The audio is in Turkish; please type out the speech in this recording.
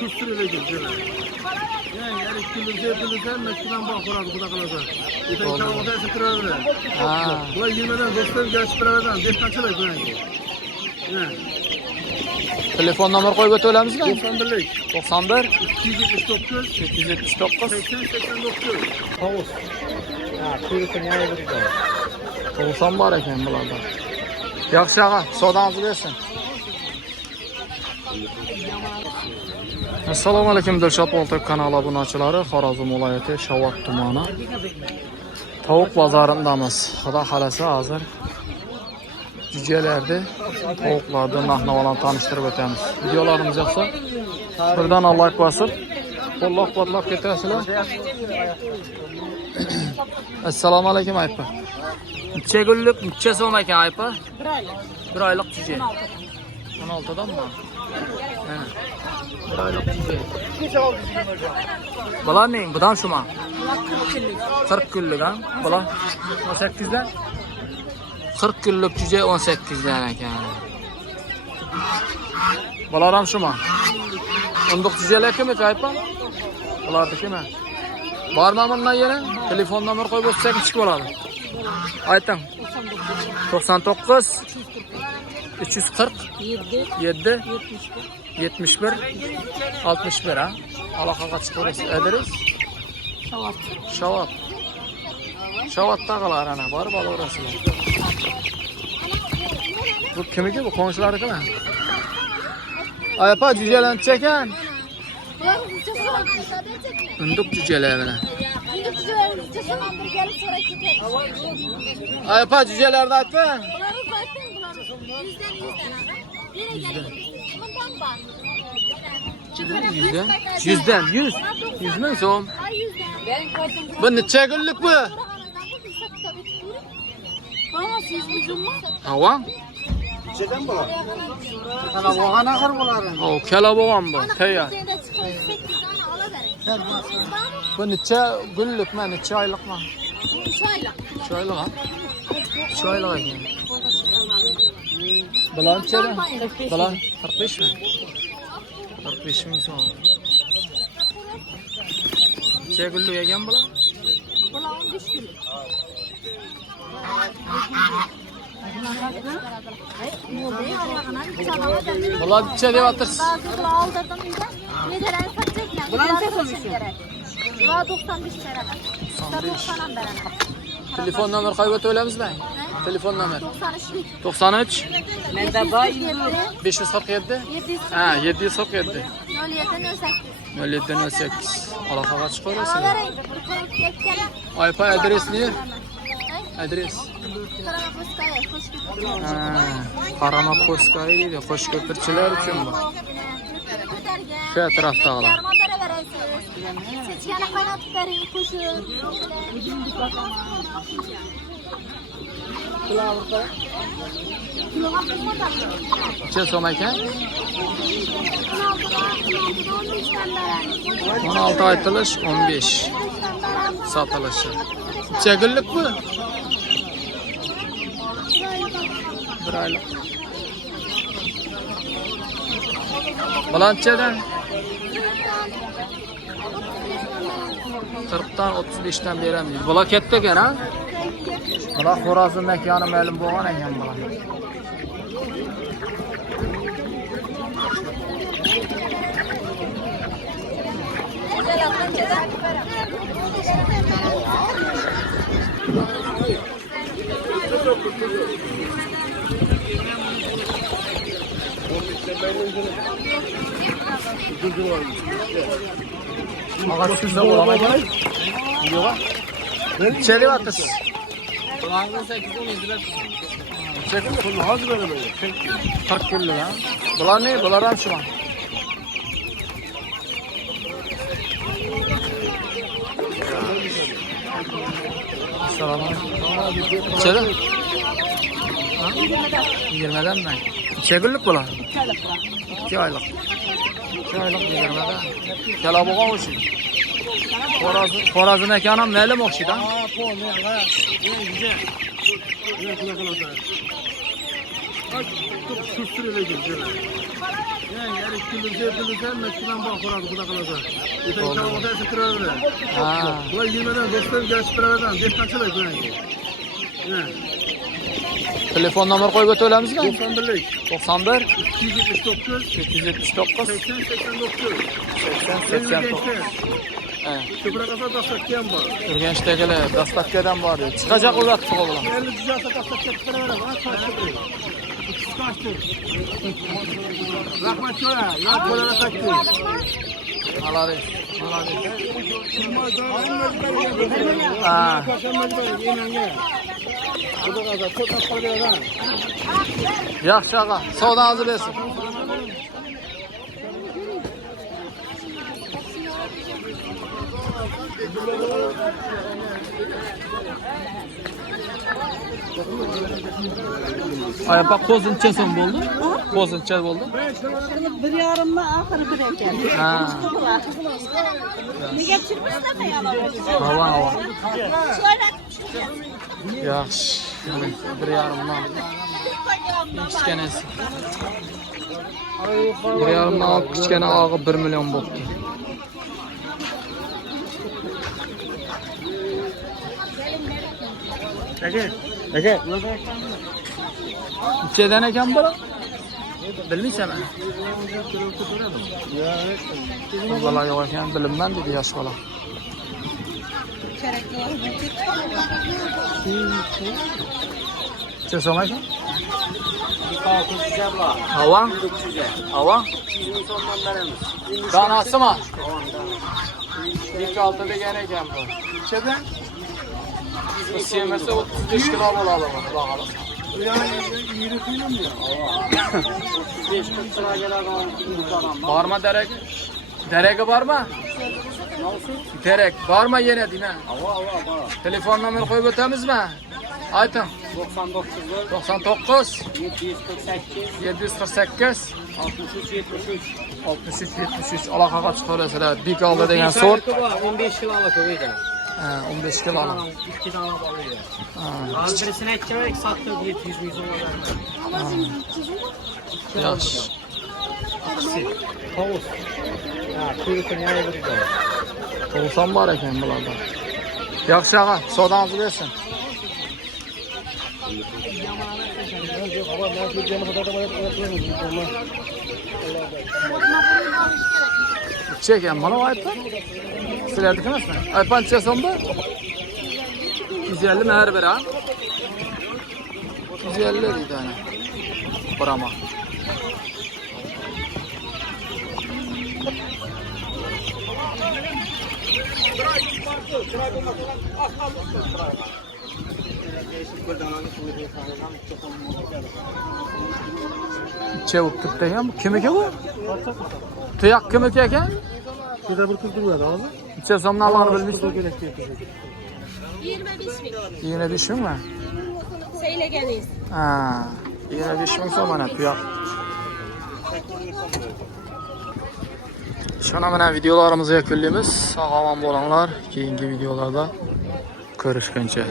Küstürüyle geçiyorlar. Yani her ikimizi yapılırken meşgulen bakırar bu da kalacak. İten kalmada esetirir. Buna 20'den dostlarım geçip beraberden. Bir kaçırır bu yani. Telefon nomer koyup ötölemiz mi? 91'lik. 91 279 279 80 89. Tavus. Kuyrukunu yayılır. Olsan var ekan bularda. Yaxshi ağa, sodanızı versin. Assalomu alaykum Dilshod Boltoq kanali obunachilari. Xorazm viloyati Shovot tumani Tovuq bozorindamiz. Xudo xolasa hozir jujalarni, tovuqlarni narx-navolarni tanishtirib o'tamiz. Videolarimiz yoqsa birdan like bosib, qo'llab-quvvatlab ketasizlar. Assalomu alaykum aypa. Necha kunlik, necha so'm ekan aypa? 1 oylik. 1 oylik juja. 16 danmi? Mana. 1 oylik juja. Bular neng? Budan shumi? 40 kunlik ha? Bular 18 dan? 40 kunlik juja 18 dan ekan. Bular ham shumi? Undoq jujalar kimniki aypa? Bularnikimi? Bormi bundan yana? Telefon nomer qo'yib o'tsak kichik bo'ladi. Ayting. 99 340 7 71 61 ha. Aloqaga chiqarasiz. Adres? Shovot. Shovotda qolar ana, borib olaverasizlar. Bu kimiki? Bu qo'shnilarnikimi? Ayapa jujalarni chekan. Unduq jujalar bilan. Ayapa jujalarni aytma. Yüzden 100 ming so'm. Bu necha kunlik bu? Avam? Nechadan bo'lar? Kalabog'an axir bo'lar. O, kalabog'an bu. Tayyor. Bu necha kunlikmi, necha oylikmi? 3 oylik. 3 oylik ha? 3 oylik ekan. Bular nechadan? Bular 45 mi? 45 ming so'm. Necha kunlik ekan bular? Bular 15 kunlik. Bular necha deyapsiz? Aldırdım uyda. Nedeler satacaklar. Bular necha so'mishim? Bular 95 beraber. 90'dan beraber. Telefon nomer qo'yib o'tamiz-mi? Telefon nomer 93. 93 Menda boy 547 ha 747 0708 aloqaga chiqaverasizlar. Aypa adres ne? Adres. Qaramaposkaya deydi, qo'shko'pirchilar uchun bu. Shu atrofdagilar. Seçkeni kaynatıp verin, koşun. Necha so'm ekan? 16 aytilish, 15 sotilishi. Necha kunlik bu? 1 oylik. Balanchadan 40dan 35dan beramiz. Bular katta ekan ha? Bular Xorazm makoni ma'lum bo'lgan ekan bular. Ağaç sizde olamaydı. Yola. İçeri bakız. Kulağınızın 8-10 izler. Çekin kulu hazır böyle böyle. 40 kilo ha. Bular ne? Bular ham şu an. Selamünaleyküm. İçeri? 20'den mi? İçeri günlük bular? 2 aylık. 2 aylık 20'den. Kalaboğan olsun. Xorazm ekanam ma'lum o'xshaydi. Ha, po, ne, ha. Güzel. Aç, sustur öyle gel. Yani eğer ikilirsen meşgulden bakıradı kuda kalasa. Yeter kalmada esetirir. Ha. Bula 20'den dostlarım geçip beraberden. Dek kaçalaydı yani. Ne? Telefon nomer koyup ötölemiz mi? 91'lik. 91 279 279 80 89. 80 89. Evet. Köprü kasa dastakyan var. Urgenç'tekiler Dastakke'den var diyor. Çıkacak uzattık oğlum. 50 cücasa dastakyan beraber. Bana kaçtı. İkisi kaçtı. Rahmet şöyle. Ya kolana kaçtı. Alarız. Şurma dağın Ha. Paşam mecburi. Yemen bu da kadar. Çok az paraya da. Yaxşı ağa. Sağdan hazır versin. Ay bak kozuncha so'm bo'ldi. Kozuncha bo'ldi. Bir yarımla ahırı bir eker. Ha. Ne geçirmişler mi yalan? Hava. Söyletmişler. Yaxşı. Mana bir yarımdan. Kichkanasi. Bir yarımdan olib kichkana og'i 1 million bo'libdi. Aka. Nechadan ekan bu? Bilmaysanmi? Bola yo'q ekan, bilinman dedi yosh bola. Necha so'm ekan? Hava? Hava? Danasimi? 26 degan ekan bu. Nechadan? Bu semirsa 35 kilo bo'ladi bu, xudo xolasa. Barma derek. Dereki var mı? Derek var mı yine değil mi? Telefon numarayı koyup ötemiz mi? Aytın. 99 748 63 73 alakağa çıkarıyorsa Big Alda degen sort. 15 kilo alakağı. 15 kilo alalım. 2 tane bağlıyor. Az birisine ekmek sattık 700 milyon. Yaxşı. Tavus. Ha, kuyrukun yağı bir de. Olsan var ekan bularda. Yaxşı ağa, sodanızı versin. Çeken bana ayıp. Silerdik nasıl? Ayıpan çeson da. 150 meher bir ha. 150 dedi yani. Burama. Çevuk tuttu ya. Kim eke bu? Tuyak kim eke? Bir de bir kız duruyor abi. Neçe somni Allah'ını bilmişsin. 25 bin. Yine düşün mü? Seylegeniz. Ha, yine düşün somana tuyak. Şuna mana videolarımızı yakunlaymiz. Sağ olun olanlar. Keyingi videolarda görüşkünce.